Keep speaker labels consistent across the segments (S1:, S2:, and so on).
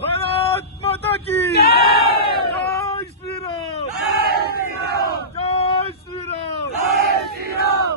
S1: ভারত মাতা কি জয় শ্রীরাম জয় শ্রীরাম জয় শ্রীরাম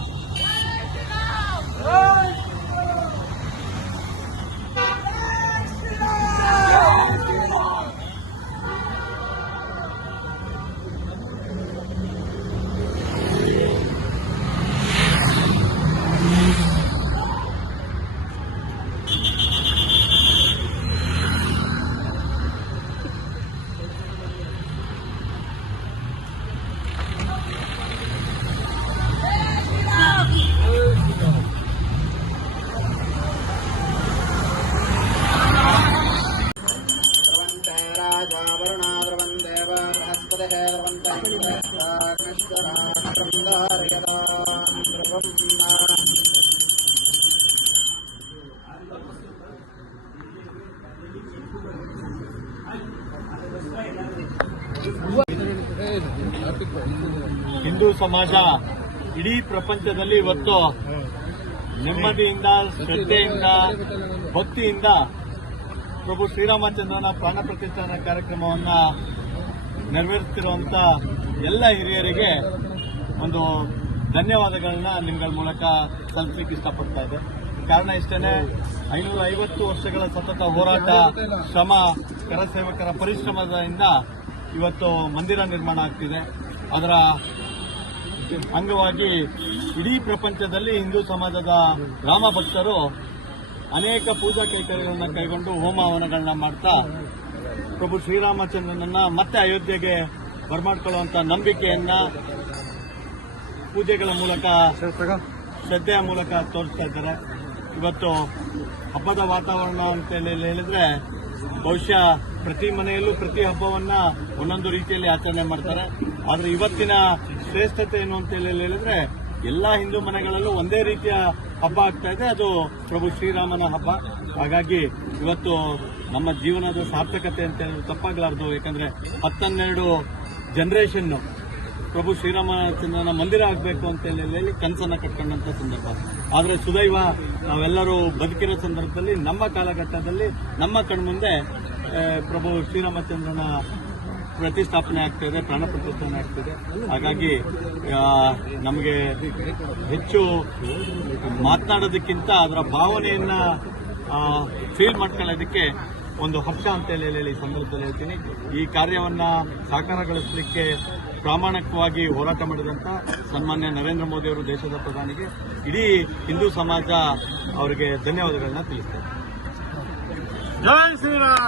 S2: ಹಿಂದೂ ಸಮಾಜ ಇಡೀ ಪ್ರಪಂಚದಲ್ಲಿ ಇವತ್ತು ನೆಮ್ಮದಿಯಿಂದ ಶ್ರದ್ಧೆಯಿಂದ ಭಕ್ತಿಯಿಂದ ಪ್ರಭು ಶ್ರೀರಾಮಚಂದ್ರನ ಪ್ರಾಣ ಪ್ರತಿಷ್ಠಾನ ಕಾರ್ಯಕ್ರಮವನ್ನ ನೆರವೇರಿಸ್ತಿರುವಂತ ಎಲ್ಲ ಹಿರಿಯರಿಗೆ ಒಂದು ಧನ್ಯವಾದಗಳನ್ನ ನಿಮ್ಗಳ ಮೂಲಕ ಸಲ್ಲಿಸಲಿಕ್ಕೆ ಇಷ್ಟಪಡ್ತಾ ಇದೆ ಕಾರಣ ಇಷ್ಟೇನೆ ಐನೂರ ಐವತ್ತು ವರ್ಷಗಳ ಸತತ ಹೋರಾಟ, ಶ್ರಮ ಕರಸೇವಕರ ಪರಿಶ್ರಮದಿಂದ ಇವತ್ತು ಮಂದಿರ ನಿರ್ಮಾಣ ಆಗ್ತಿದೆ. ಅದರ ಅಂಗವಾಗಿ ಇಡೀ ಪ್ರಪಂಚದಲ್ಲಿ ಹಿಂದೂ ಸಮಾಜದ ರಾಮ ಭಕ್ತರು ಅನೇಕ ಪೂಜಾ ಕೈಕರ್ಯಗಳನ್ನ ಕೈಗೊಂಡು ಹೋಮ ಹವನಗಳನ್ನ ಮಾಡ್ತಾ, ಪ್ರಭು ಶ್ರೀರಾಮಚಂದ್ರನನ್ನ ಮತ್ತೆ ಅಯೋಧ್ಯೆಗೆ ಬರಮಾಡ್ಕೊಳ್ಳುವಂತ ನಂಬಿಕೆಯನ್ನ ಪೂಜೆಗಳ ಮೂಲಕ, ಶ್ರದ್ಧೆಯ ಮೂಲಕ ತೋರಿಸ್ತಾ ಇದ್ದಾರೆ. ಇವತ್ತು ಹಬ್ಬದ ವಾತಾವರಣ ಅಂತ ಹೇಳಿ ಹೇಳಿದ್ರೆ, ಬಹುಶಃ ಪ್ರತಿ ಮನೆಯಲ್ಲೂ ಪ್ರತಿ ಹಬ್ಬವನ್ನ ಒಂದೊಂದು ರೀತಿಯಲ್ಲಿ ಆಚರಣೆ ಮಾಡ್ತಾರೆ. ಆದ್ರೆ ಇವತ್ತಿನ ಶ್ರೇಷ್ಠತೆ ಏನು ಅಂತ ಹೇಳಿ ಹೇಳಿದ್ರೆ, ಎಲ್ಲಾ ಹಿಂದೂ ಮನೆಗಳಲ್ಲೂ ಒಂದೇ ರೀತಿಯ ಹಬ್ಬ ಆಗ್ತಾ ಇದೆ. ಅದು ಪ್ರಭು ಶ್ರೀರಾಮನ ಹಬ್ಬ. ಹಾಗಾಗಿ ಇವತ್ತು ನಮ್ಮ ಜೀವನದ ಸಾರ್ಥಕತೆ ಅಂತ ಹೇಳಿದ್ರೆ ತಪ್ಪಾಗಲಾರ್ದು. ಯಾಕಂದ್ರೆ ಹತ್ತನ್ನೆರಡು ಜನರೇಷನ್ ಪ್ರಭು ಶ್ರೀರಾಮಚಂದ್ರನ ಮಂದಿರ ಆಗಬೇಕು ಅಂತ ಹೇಳಿ ಕನಸನ್ನು ಕಟ್ಕೊಂಡಂತ ಸಂದರ್ಭ. ಆದರೆ ಸುದೈವ ನಾವೆಲ್ಲರೂ ಬದುಕಿರೋ ಸಂದರ್ಭದಲ್ಲಿ, ನಮ್ಮ ಕಾಲಘಟ್ಟದಲ್ಲಿ, ನಮ್ಮ ಕಣ್ಮುಂದೆ ಪ್ರಭು ಶ್ರೀರಾಮಚಂದ್ರನ ಪ್ರತಿಷ್ಠಾಪನೆ ಆಗ್ತಾ ಇದೆ, ಪ್ರಾಣ ಪ್ರತಿಷ್ಠಾಪನೆ ಆಗ್ತಿದೆ ಹಾಗಾಗಿ ನಮಗೆ ಹೆಚ್ಚು ಮಾತನಾಡೋದಕ್ಕಿಂತ ಅದರ ಭಾವನೆಯನ್ನ ಫೀಲ್ ಮಾಡ್ಕೊಳ್ಳೋದಕ್ಕೆ ಒಂದು ಹರ್ಷ ಅಂತ ಹೇಳಿ ಹೇಳಿ ಈ ಸಂದರ್ಭದಲ್ಲಿ ಹೇಳ್ತೀನಿ. ಈ ಕಾರ್ಯವನ್ನ ಸಾಕಾರಗೊಳಿಸಲಿಕ್ಕೆ ಪ್ರಾಮಾಣಿಕವಾಗಿ ಹೋರಾಟ ಮಾಡಿದಂತ ಸನ್ಮಾನ್ಯ ನರೇಂದ್ರ ಮೋದಿ ಅವರು ದೇಶದ ಪ್ರಧಾನಿಗೆ ಇಡೀ ಹಿಂದೂ ಸಮಾಜ ಅವರಿಗೆ ಧನ್ಯವಾದಗಳನ್ನ
S3: ಶ್ರೀರಾಮ್!